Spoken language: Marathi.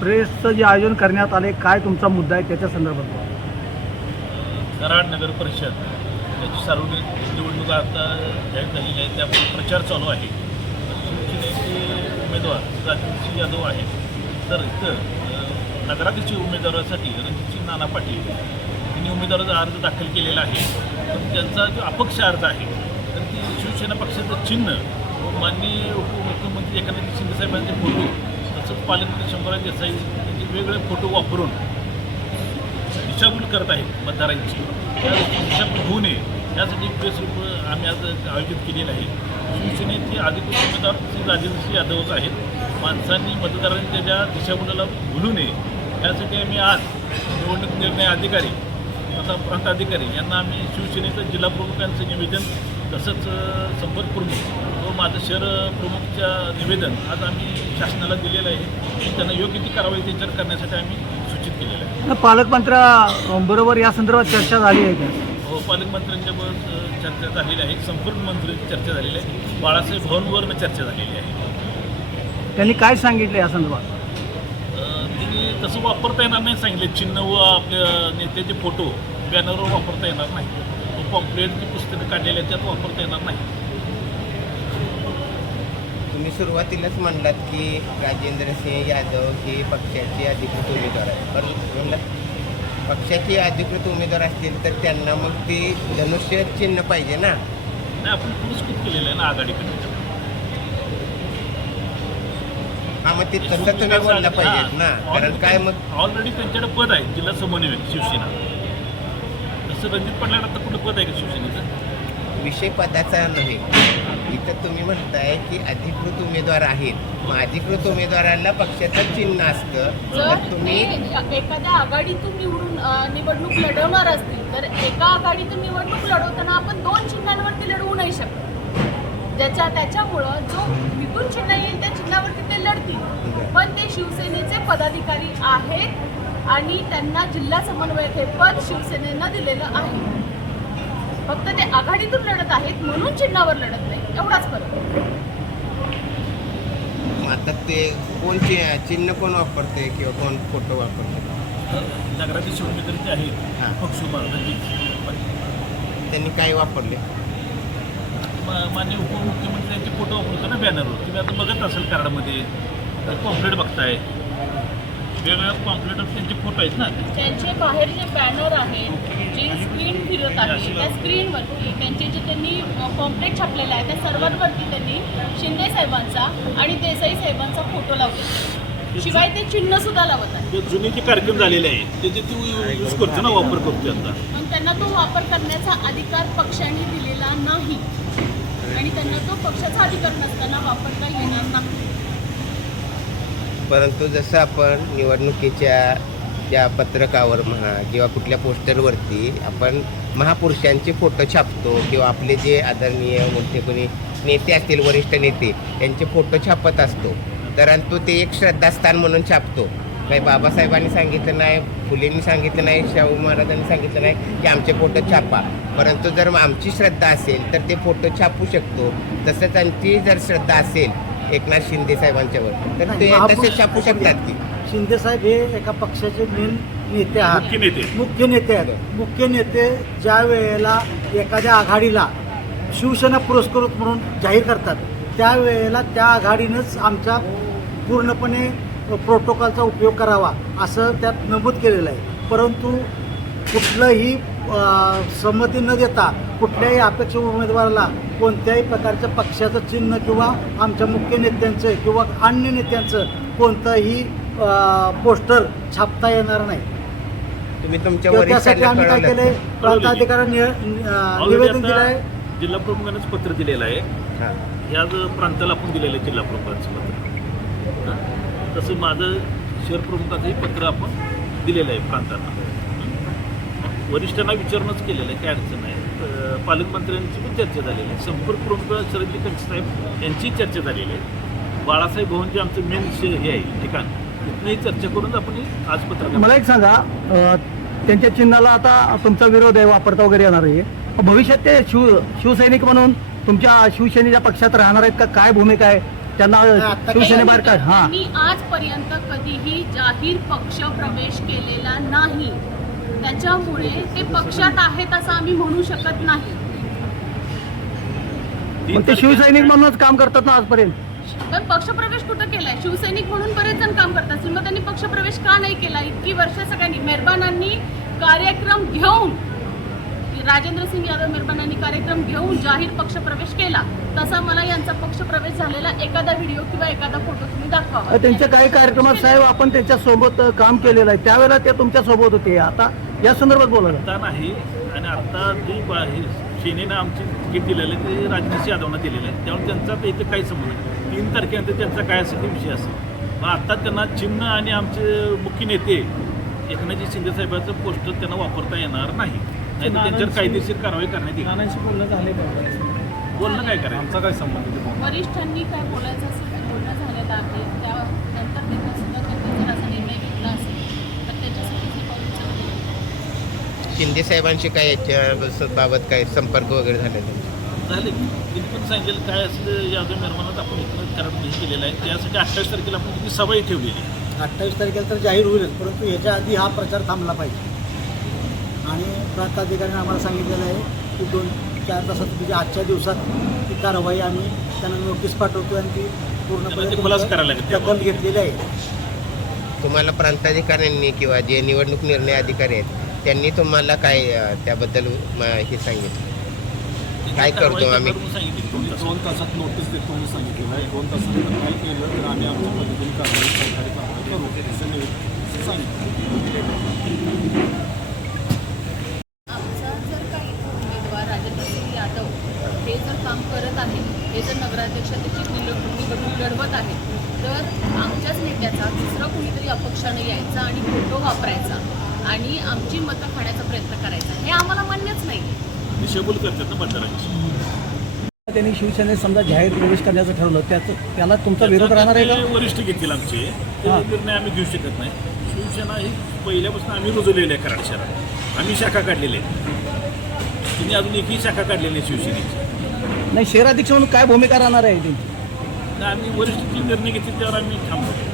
प्रेसचं जे आयोजन करण्यात आले काय तुमचा मुद्दा आहे त्याच्या संदर्भात? कराड नगर परिषद त्याची सार्वजनिक निवडणूक आता जाहीर झालेली आहे त्यामुळे प्रचार चालू आहे. शिवसेनेचे उमेदवार राजसिंह यादव आहेत. तर इथं नगराध्यक्ष उमेदवारासाठी रणजितसिंह नाना पाटील यांनी उमेदवाराचा अर्ज दाखल केलेला आहे. तर त्यांचा जो अपक्ष अर्ज आहे तर ती शिवसेना पक्षाचं चिन्ह व माननीय उपमुख्यमंत्री एकनाथ शिंदे साहेबांचे फोटो तसंच पालकमंत्री शंभराज देसाई त्यांचे वेगवेगळे फोटो वापरून दिशाभूल करत आहेत मतदारांची. त्या दिशाभूल होऊ नये. यासाठी प्रेस ग्रुप आम्ही आज आयोजित केलेलं आहे. शिवसेनेचे अधिकृत उमेदवार श्री राजेंद्रसिंह यादवच आहेत. माणसांनी मतदारांनी त्याच्या दिशाभूलाला भुलू नये. यासाठी आम्ही आज निवडणूक निर्णय अधिकारी आता प्रांत अधिकारी यांना आम्ही शिवसेनेचं जिल्हा प्रमुखांचं निवेदन तसंच संपर्क प्रमुख व माझं शहर प्रमुखच्या निवेदन आज आम्ही शासनाला दिलेलं आहे. त्यांना योग्य ती कारवाई त्यांच्यावर करण्यासाठी आम्ही सूचित केलेलं आहे. पालकमंत्र्या बरोबर या संदर्भात चर्चा झाली आहे का? व पालकमंत्र्यांच्या बरोबर अ, चर्चा झालेली आहे. संपर्क मंत्र्यांची चर्चा झालेली आहे. बाळासाहेब भवनवरनं चर्चा झालेली आहे. त्यांनी काय सांगितलं या संदर्भात? त्यांनी तसं वापरता येणार नाही सांगितले. चिन्ह व आपल्या नेत्याचे फोटो बॅनरवर वापरता येणार नाही. पॉम्प्लेट जी पुस्तकं काढलेली आहेत त्यात वापरता येणार नाही. तुम्ही सुरुवातीलाच म्हणलात की राजेंद्र सिंह यादव हे पक्षाचे अधिकृत उमेदवार आहेत. बरोबर म्हणलात. पक्षाचे अधिकृत उमेदवार असतील तर त्यांना मग ते धनुष्य चिन्ह पाहिजे ना? नाही आपण पुरस्कृत केलेलं आहे ना आघाडीकडे. हा मग ते तसं तुम्ही बोलला पाहिजेत ना. कारण काय मग ऑलरेडी त्यांच्याकडे पद आहे जिल्हा समन्वयक शिवसेना. रणजित पडल्यानंतर कुठं पद आहे का शिवसेनेचं? विषय पदाचा नव्हे. इथं तुम्ही म्हणताय की अधिकृत उमेदवार आहेत. मग अधिकृत उमेदवारांना पक्षाचं चिन्ह असतं. जर तुम्ही एखाद्या आघाडीतून निवडून निवडणूक लढवणार असतील तर एका आघाडीतून निवडणूक लढवताना आपण दोन चिन्हांवरती लढवू नाही शकत. ज्याच्या त्याच्यामुळं जो विपुल चिन्ह येईल त्या चिन्हावरती ते लढतील. पण ते शिवसेनेचे पदाधिकारी आहेत. आणि त्यांना जिल्हा समन्वयक हे पद शिवसेनेनं दिलेलं आहे. फक्त ते आघाडीतून लढत आहेत म्हणून चिन्हावर लढत नाही. एवढाच फरक. आता ते कोण चि- चिन्ह कोण वापरते किंवा कोण फोटो वापरते आहेत. हां. पाटील त्यांनी काय वापरले? मा- माननीय उपमुख्यमंत्र्यांचे फोटो वापरतो ना बॅनरवर तुम्ही आता बघत असाल कार्डमध्ये. पॉम्प्लेट बघताय. वेगवेगळ्या पॉम्प्लेटवर त्यांचे फोटो आहेत ना? त्यांचे बाहेर जे बॅनर आहेत जी स्क्रीन फिरत आहे त्या स्क्रीनवरती त्यांचे जे त्यांनी पॉम्पलेट छापलेले आहे त्या सर्वांवरती त्यांनी शिंदे साहेबांचा आणि देसाई साहेबांचा फोटो लावले शिवाय ते चिन्ह सुद्धा लावत आहे जुने जे कार्यक्रम झालेले आहेत त्याचे तू यूज करतो ना वापर करतो आता? पण त्यांना तो वापर करण्याचा अधिकार पक्षाने दिलेला नाही. आणि त्यांना तो पक्षाचा अधिकार नसताना वापरता येणार नाही. परंतु जसं आपण निवडणुकीच्या त्या पत्रकावर म्हणा किंवा कुठल्या पोस्टरवरती आपण महापुरुषांचे फोटो छापतो किंवा आपले जे आदरणीय मोठे कोणी नेते असतील वरिष्ठ नेते त्यांचे फोटो छापत असतो. परंतु ते एक श्रद्धास्थान म्हणून छापतो. काही बाबासाहेबांनी सांगितलं नाही फुलेंनी सांगितलं नाही शाहू महाराजांनी सांगितलं नाही की आमचे फोटो छापा. परंतु जर आमची श्रद्धा असेल तर ते फोटो छापू शकतो. तसंच त्यांची जर श्रद्धा असेल एकनाथ शिंदे साहेबांच्यावर. तर ते तसे छापू शकतात की. शिंदे साहेब हे एका पक्षाचे मेन नेते आहात. मुख्य नेते. मुख्य नेते आहेत. मुख्य नेते ज्या वेळेला एखाद्या आघाडीला शिवसेना पुरस्कृत म्हणून जाहीर करतात त्यावेळेला त्या आघाडीनंच आमचा पूर्णपणे प्रोटोकॉलचा उपयोग करावा असं त्यात नमूद केलेलं आहे. परंतु कुठलंही संमती न देता कुठल्याही अपेक्षित उमेदवाराला कोणत्याही प्रकारच्या पक्षाचं चिन्ह किंवा आमच्या मुख्य नेत्यांचं किंवा अन्य नेत्यांचं कोणतंही पोस्टर छापता येणार नाही. तुम्ही तुमच्या त्यासाठी आम्ही काय कळवलं. केले प्रांताधिकाऱ्यांनी निवेदन दिलं आहे जिल्हा प्रमुखांनाच पत्र दिलेलं आहे. हां. ह्या जो प्रांताला आपण दिलेलं आहे जिल्हा प्रमुखांचं पत्र. हां. तसं माझं शहर प्रमुखाचंही पत्र आपण दिलेलं आहे प्रांतांना. हं. वरिष्ठांना विचारूनच केलेलं आहे काय अडचण नाही. अं, पालकमंत्र्यांची पण चर्चा झालेली आहे. संपर्क प्रमुख शरद साहेब यांची चर्चा झालेली आहे. बाळासाहेब भवन जे आमचं मेन हे आहे ठिकाण तिथनंही चर्चा करून आपण आज पत्रकार मला एक सांगा त्यांच्या चिन्हाला आता तुमचा विरोध आहे वापरता वगैरे येणार आहे भविष्यात ते शिव शिवसैनिक म्हणून तुमच्या शिवसेनेच्या पक्षात राहणार आहेत का? काय भूमिका आहे? त्यांना शिवसेनेबाहेर काढ हां. त्यांनी आजपर्यंत कधीही जाहीर पक्ष प्रवेश केलेला नाही. त्याच्यामुळे ते पक्षात आहेत असं आम्ही म्हणू शकत नाही. ते शिवसैनिक म्हणूनच काम करतात ना आजपर्यंत? पण पक्षप्रवेश कुठं केलाय? शिवसैनिक म्हणून बरेच जण काम करत असतील मग त्यांनी पक्षप्रवेश का नाही केला? इतकी वर्ष सगळ्यांनी मेहरबानांनी कार्यक्रम घेऊन राजेंद्र सिंग यादव मेहरबानांनी कार्यक्रम घेऊन जाहीर पक्षप्रवेश केला. तसा मला यांचा पक्षप्रवेश झालेला एखादा व्हिडिओ किंवा एखादा फोटो तुम्ही दाखवा. त्यांच्या काही कार्यक्रमात साहेब आपण त्यांच्यासोबत काम केलेलं आहे. त्यावेळेला ते तुमच्यासोबत होते. आता या संदर्भात बोला आता नाही आणि आता जी बा- हे सेनेनं आमची तिकीट दिलेलं आहे ते राजनीश यादवना दिलेलं आहे. त्यामुळे त्यांचा तर इथे काही संबंध नाही. तीन तारखेनंतर त्यांचा काय असेल ते विषय असेल. मग आता त्यांना चिन्ह आणि आमचे मुख्य नेते एकनाथजी शिंदे साहेबांचं पोस्टर त्यांना वापरता येणार नाही. नाही तर त्यांच्यावर कायदेशीर कारवाई करण्यात येईल. बोलणं झाले बोलणं काय करायचं? आमचा काय संबंध आहे? वरिष्ठांनी काय बोलायचं असेल ते बोलणं झालेलं आहे त्यानंतर त्यांनी सुद्धा त्यांनी जर असा निर्णय घेतला असेल तर त्याच्यासाठी हे पाऊल चांगलं आहे. शिंदे साहेबांशी काय याच्या बाबत काय संपर्क वगैरे झाले त्यांचे? झाले. की त्यांनी पण सांगितलं काय असलं यादव निर्माणात आपण इथं हे केलेलं आहे. त्यासाठी अठ्ठावीस तारखेला आपण तिथे सभाही ठेवलेली आहे? अठ्ठावीस तारखेला तर जाहीर होईलच परंतु याच्या आधी हा प्रचार थांबला पाहिजे. आणि प्रांताधिकाऱ्यांनी आम्हाला सांगितलेलं आहे की दोन चार तासात म्हणजे आजच्या दिवसात ती कारवाई आम्ही त्यांना नोटीस पाठवतो आणि ती पूर्णपणे दखल घेतलेली आहे. तुम्हाला प्रांताधिकाऱ्यांनी किंवा जे निवडणूक निर्णय अधिकारी आहेत त्यांनी तुम्हाला काय अं, त्याबद्दल म- हे सांगितलं काय करतो आम्ही? दोन तासात. नोटीस देतो म्हणून सांगितलेलं आहे दोन तासानंतर काय केलं तर आम्ही आमच्या पद्धतीने कारवाई सरकारी कारवाई करू असं निवेदन सांगितलं आमचा जर काही उमेदवार राजेंद्र सिंग यादव हे जर काम करत आहेत हे जर नगराध्यक्षाची निवडणूक निवडणूक लढवत आहेत तर आमच्याच नेत्याचा दुसरं कुणीतरी अपक्षाने यायचा आणि फोटो वापरायचा आणि आमची मतं खाण्याचा प्रयत्न करायचा. हे आम्हाला मान्यच नाही दिशाभूल करतात ना मतदारांची. त्यांनी शिवसेनेत समजा जाहीर प्रवेश करण्याचं ठरवलं त्याचं त्याला तुमचा विरोध राहणार आहे का? ते वरिष्ठ घेतील आमचे. ते. निर्णय आम्ही घेऊ शकत नाही. शिवसेना ही पहिल्यापासून आम्ही रुजवलेली आहे कराड शहरात. आम्ही शाखा काढलेल्या आहेत तिने अजून एकही शाखा काढलेली आहे शिवसेनेची. नाही शहराध्यक्ष म्हणून काय भूमिका राहणार आहे आम्ही वरिष्ठ जे निर्णय घेतील त्यावर आम्ही थांबतो